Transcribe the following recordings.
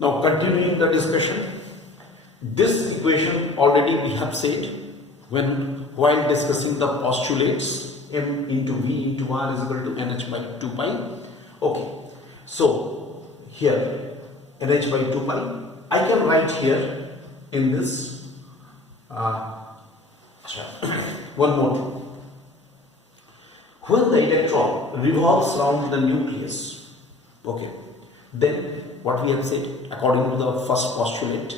Now continuing the discussion, this equation already we have said while discussing the postulates m into v into r is equal to nh by 2 pi. Okay, so here nh by 2 pi I can write here in this one more. When the electron revolves around the nucleus, okay, then what we have said, according to the first postulate,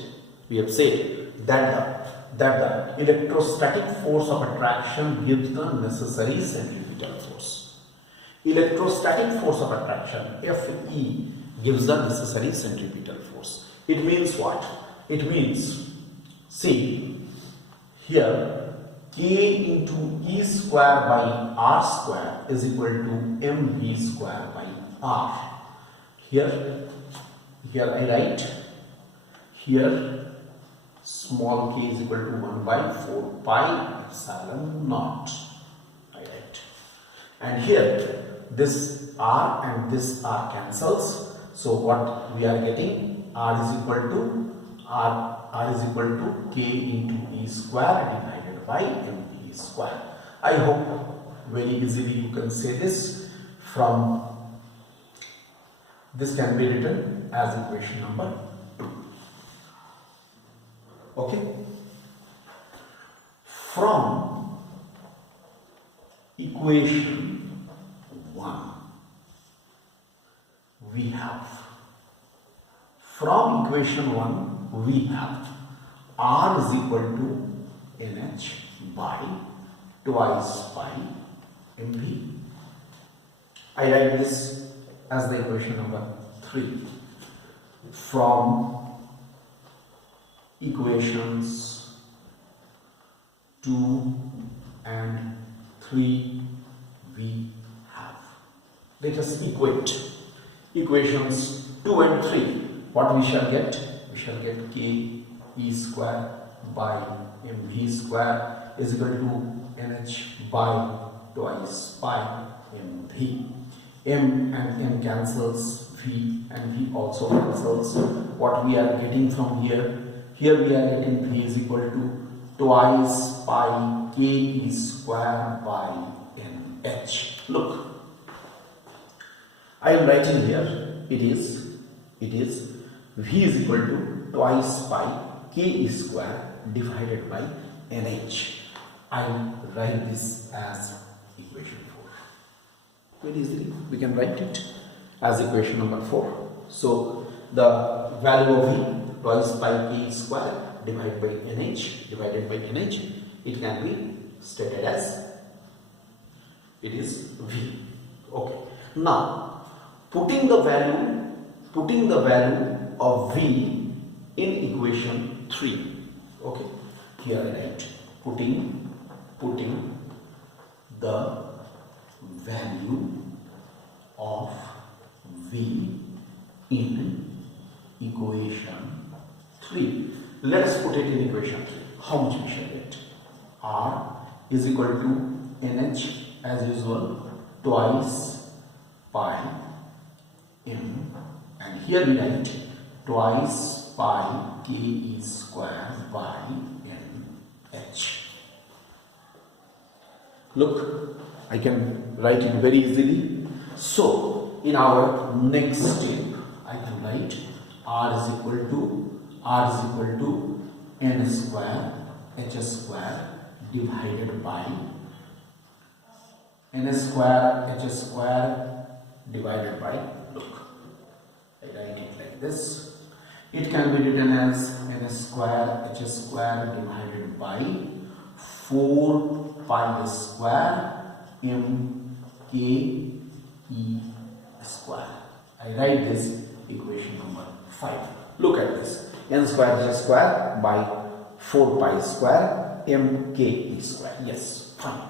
we have said that the electrostatic force of attraction gives the necessary centripetal force. Electrostatic force of attraction, Fe, gives the necessary centripetal force. It means what? It means, see, here K into E square by R square is equal to mv square by R. Here I write, here small k is equal to 1 by 4 pi epsilon naught. I write. And here this R and this R cancels. So what we are getting, R is equal to K into E square divided by mv square. I hope very easily you can say this. From this can be written as equation number 2. Okay. From equation 1 we have R is equal to NH by twice pi mv. I write this as the equation number 3. From equations 2 and 3 we have. Let us equate equations 2 and 3. What we shall get? We shall get K E square by mv square is equal to NH by twice pi mv. M and M cancels, V and V also cancels. What we are getting from here? Here we are getting V is equal to twice pi K E square by NH. Look, I am writing here, it is V is equal to twice pi K E square divided by NH. I write this as equation 4. Very easily we can write it as equation number 4. So the value of V twice pi K square divided by NH, it can be stated as it is V. Okay. Now putting the value of V in equation 3. Okay. Here I write putting the value of V in equation 3. Let us put it in equation 3. How much we shall get? R is equal to NH as usual twice pi M, and here we write twice pi K E square by NH. Look, I can write it very easily. So in our next step I can write R is equal to N square H square divided by N square H square divided by, look, I write it like this. It can be written as N square H square divided by 4 pi square M K E square. I write this equation number 5. Look at this. N square H square by 4 pi square M K E square. Yes, fine.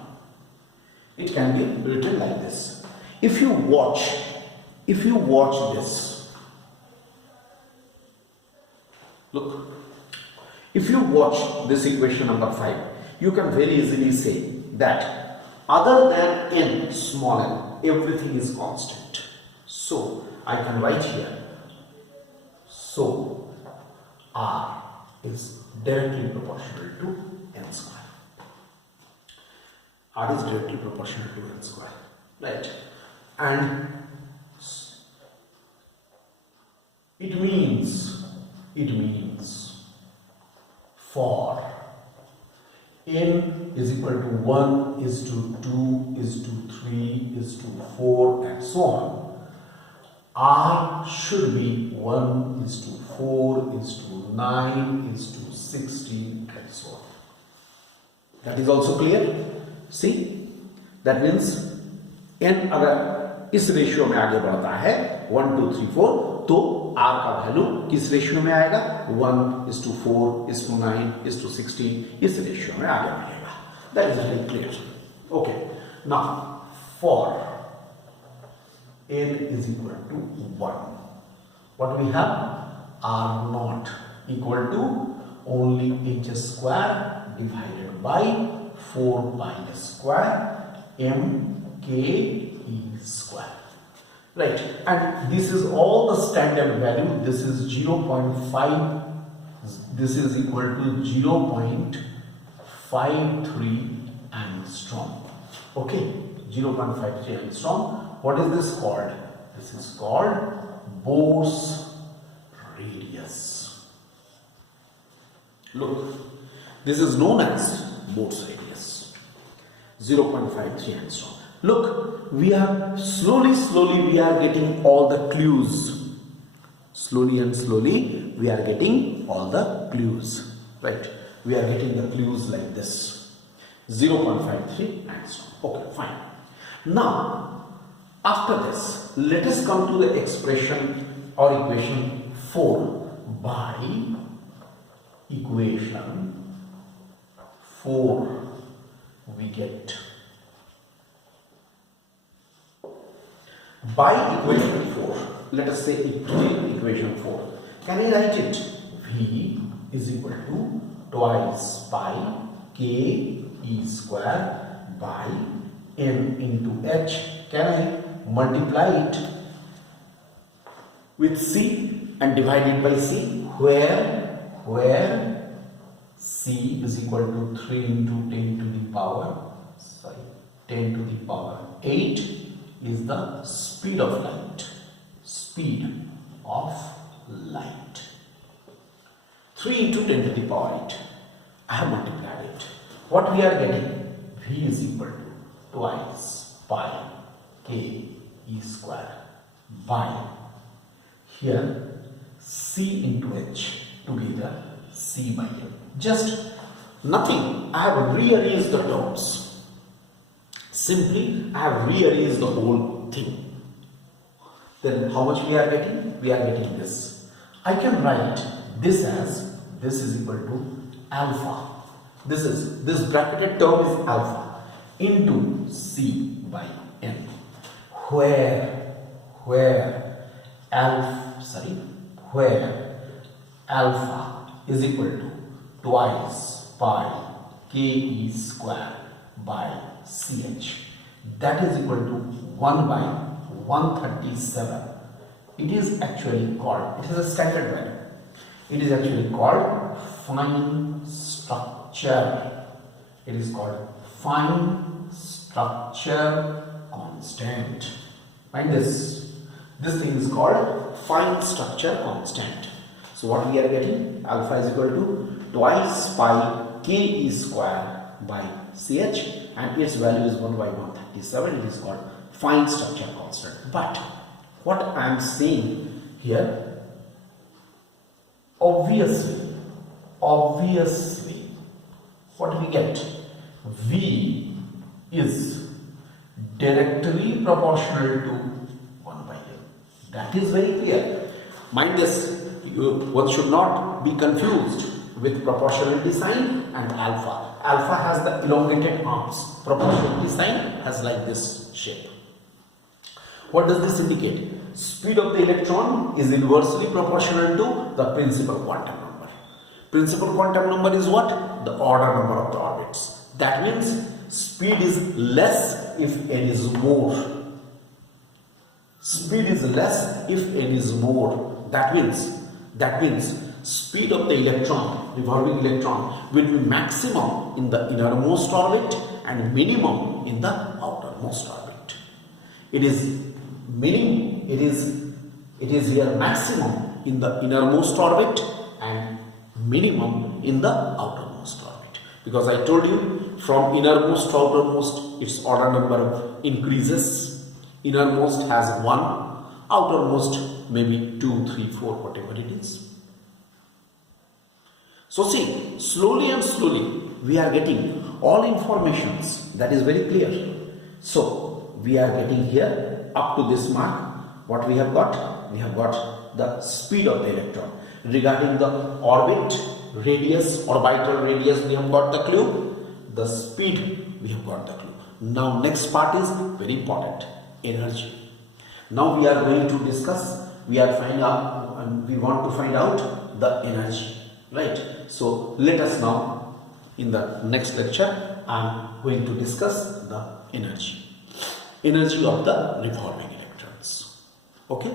It can be written like this. If you watch this, look, if you watch this equation number 5, you can very easily say that other than n, small n, everything is constant. So I can write here So R is directly proportional to n square. R is directly proportional to n square, right? And it means for n is equal to 1 is to 2 is to 3 is to 4 and so on, R should be 1 is to 4 is to 9 is to 16 and so on. That is also clear. See, that means n अगर इस ratio में आगे बढ़ता है 1 2 3 4 तो R का value किस ratio में आएगा 1:4:9:16 इस रेशियो में आगे बढ़ेगा. That is very clear. Okay. Now for n is equal to 1, what we have, R naught equal to only h square divided by 4 pi square m k e square. Right, and this is all the standard value. This is 0.5, this is equal to 0.53 angstrom. Okay, 0.53 angstrom. What is this called? This is called Bohr's radius. Look, this is known as Bohr's radius, 0.53 angstrom. Look, we are slowly we are getting all the clues. Slowly and slowly we are getting all the clues. Right? We are getting the clues like this. 0.53 angstrom. Okay, fine. Now, after this, let us come to the expression or equation 4 by equation 4 we get. By equation 4, let us say equation 4. Can I write it? V is equal to twice pi k e square by m into h. Can I multiply it with c and divide it by c? Where c is equal to 3 into 10 to the power 10 to the power 8 is the speed of light. 3 into 10 to the power 8. I have multiplied it. What we are getting? V is equal to twice pi k e square by here c into h together c by m. Just nothing. I have rearranged the terms. Simply, I have rearranged the whole thing. Then how much we are getting? We are getting this. I can write this as, this is equal to alpha. This bracketed term is alpha into c by n. Where alpha is equal to twice pi k e square by ch. That is equal to 1 by 137. It is actually called, it is a standard value. It is actually called fine structure. It is called fine structure constant. Mind this. This thing is called fine structure constant. So what we are getting? Alpha is equal to twice pi k e square by ch, and its value is 1 by 137. It is called fine structure constant. But what I am saying here, obviously, what we get? V is directly proportional to 1 by m. That is very clear. Mind this, one should not be confused with proportionality sign and alpha. Alpha has the elongated arms. Proportionality sign has like this shape. What does this indicate? Speed of the electron is inversely proportional to the principal quantum number. Principal quantum number is what? The order number of the orbits. That means speed is less if n is more. Speed is less if n is more. That means That means speed of the electron, revolving electron, will be maximum in the innermost orbit and minimum in the outermost orbit. It is here maximum in the innermost orbit and minimum in the outermost orbit. Because I told you from innermost to outermost its order number increases. Innermost has 1, outermost maybe 2, 3, 4, whatever it is. So see, slowly and slowly we are getting all informations. That is very clear. So we are getting here up to this mark. What we have got? We have got the speed of the electron. Regarding the orbit, radius, orbital radius, we have got the clue. The speed, we have got the clue. Now next part is very important, energy. Now we are going to discuss, we want to find out the energy, right? So let us now, in the next lecture, I am going to discuss the energy of the revolving electrons. Okay?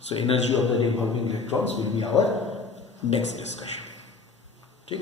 So energy of the revolving electrons will be our next discussion. Okay?